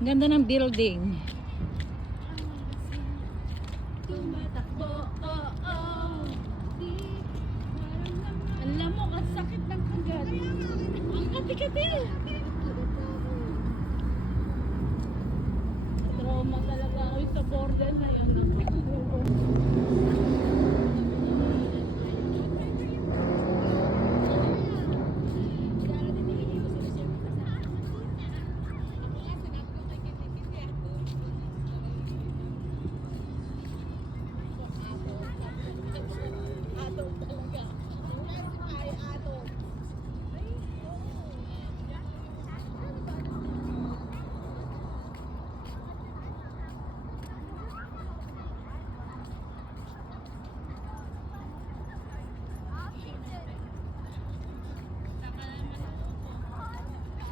Ganda ng building. Tumatakbo, alam mo, ang sakit ng kagat. Ang kati-kati. Trauma talaga ako sa border na yun.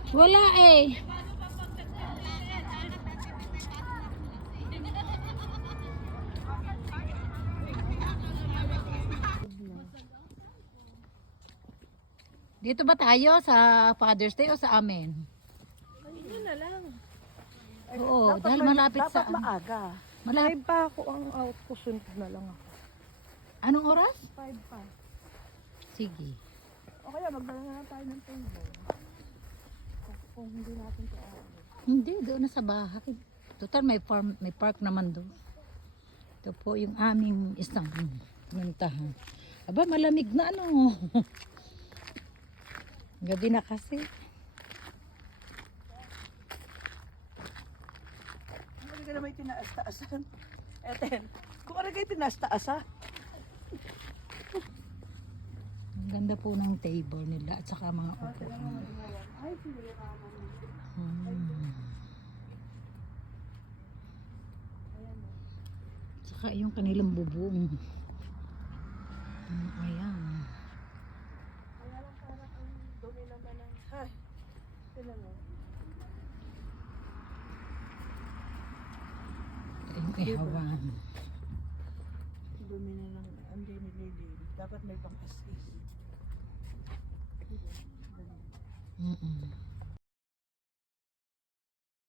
Wala eh. Dito ba tayo sa Father's Day o sa amin? Ayun na lang. Oo, dahil malapit sa... Dapat maaga. Malapit. 5 pa ako ang out ko, sunod na lang ako. Anong oras? 5 pa. Sige. O kaya magdala na lang tayo ng table. Kung hindi natin ito aabot. Hindi, doon na sa bahay. Total, may farm, may park naman doon. Ito po yung aming isang pinuntahan. Aba, malamig na ano. Gabi na kasi. Kung ka na may tinaas-taasan. Eten, kung ano kayo tinaas-taasan. Ang ganda po ng table nila at saka mga upuan. Saka yung kanilang bubong. Ayan. Kaya lang parang ang dumi naman ng... Ay, sila mo. Yung ihawan. Dumi na lang. Hindi nililin. Dapat may pang-asis. Mm-mm.